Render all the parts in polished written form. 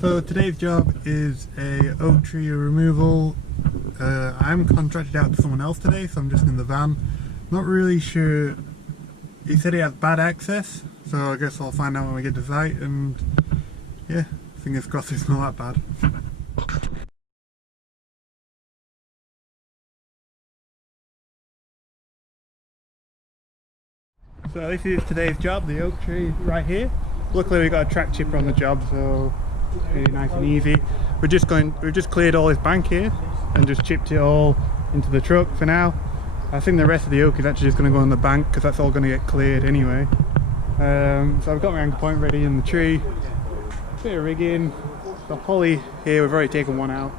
So today's job is a oak tree removal. I'm contracted out to someone else today, so I'm just in the van. Not really sure. He said he has bad access, so I guess I'll find out when we get to site, and yeah, fingers crossed it's not that bad. So this is today's job, the oak tree right here. Luckily we got a track chipper on the job, so really nice and easy. We've just cleared all this bank here and just chipped it all into the truck for now. I think the rest of the oak is actually just going to go on the bank because that's all going to get cleared anyway. So I've got my anchor point ready in the tree, bit of rigging. The holly here, we've already taken one out.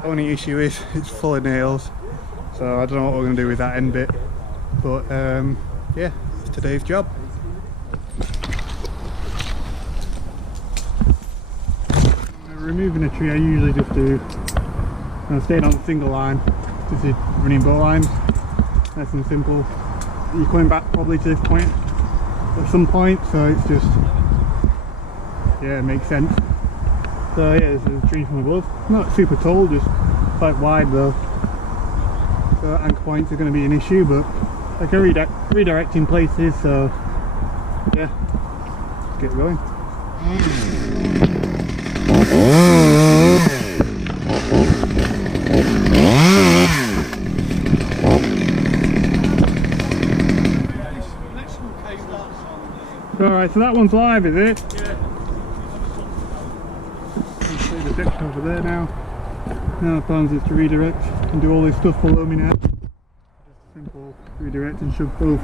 The only issue is it's full of nails, so I don't know what we're going to do with that end bit, but yeah, it's today's job. Removing a tree, I usually just do, I'm staying on a single line, just running bow lines, nice and simple. You're coming back probably to this point at some point, so it's just, yeah, it makes sense. So yeah, this is a tree from above, not super tall, just quite wide though, so anchor points are going to be an issue, but I can redirect in places, so yeah, let's get going. Alright, so that one's live, is it? Yeah. Let's see the section over there now. Now the plan is to redirect and do all this stuff below me now. Just a simple redirect and shove both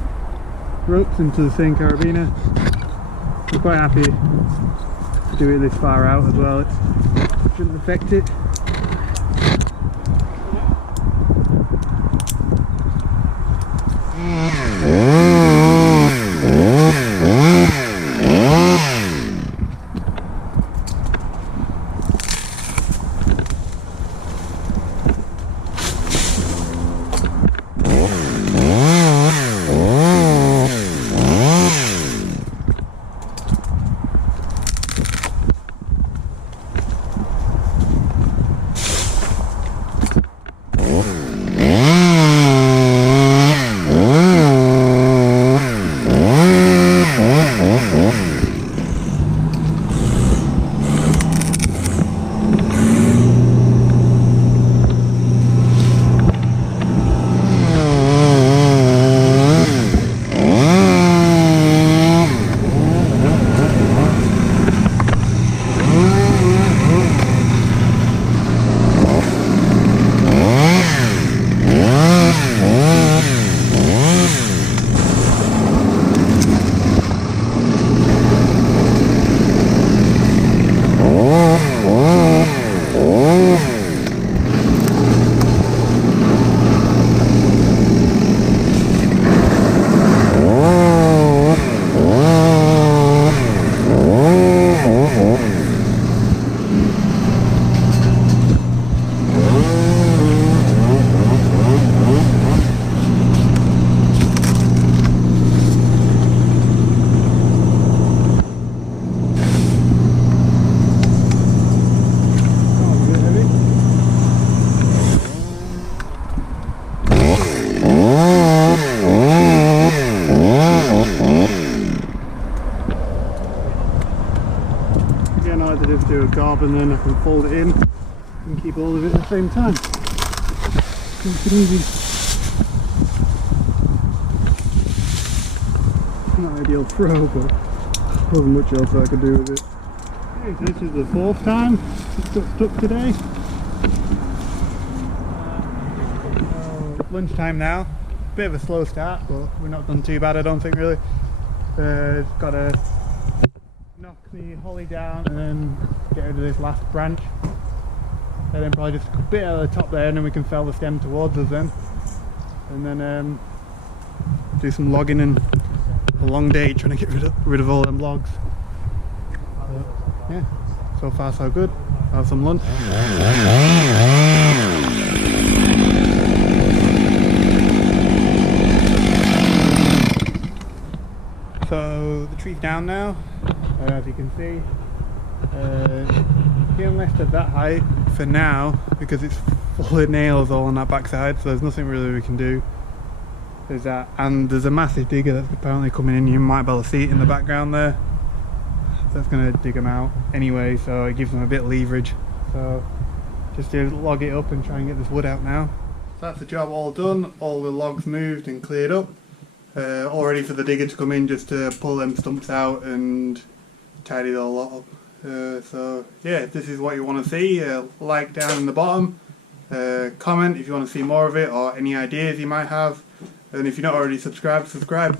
ropes into the same carabiner. I'm quite happy to do it this far out as well, it shouldn't affect it. Again, I like to just do a gob and then I can fold it in and keep all of it at the same time. Nice and easy. Not ideal throw, but there wasn't much else I could do with it. Okay, so this is the fourth time it's got stuck today. Lunchtime now. Bit of a slow start, but we're not done too bad, I don't think, really. Got to knock the holly down and then get rid of this last branch. And then probably just a bit at the top there, and then we can fell the stem towards us then. And then do some logging, and a long day trying to get rid of all them logs. But, yeah, so far so good. Have some lunch. So the tree's down now, as you can see. Getting left at that height for now because it's full of nails all on that backside, so there's nothing really we can do. There's that, and there's a massive digger that's apparently coming in. You might be able to see it in the background there. That's going to dig them out anyway, so it gives them a bit of leverage. So just to log it up and try and get this wood out now. So that's the job all done, all the logs moved and cleared up. All ready for the digger to come in just to pull them stumps out and tidy the lot up. So yeah, if this is what you want to see, like down in the bottom, comment if you want to see more of it or any ideas you might have, and if you're not already subscribed, subscribe.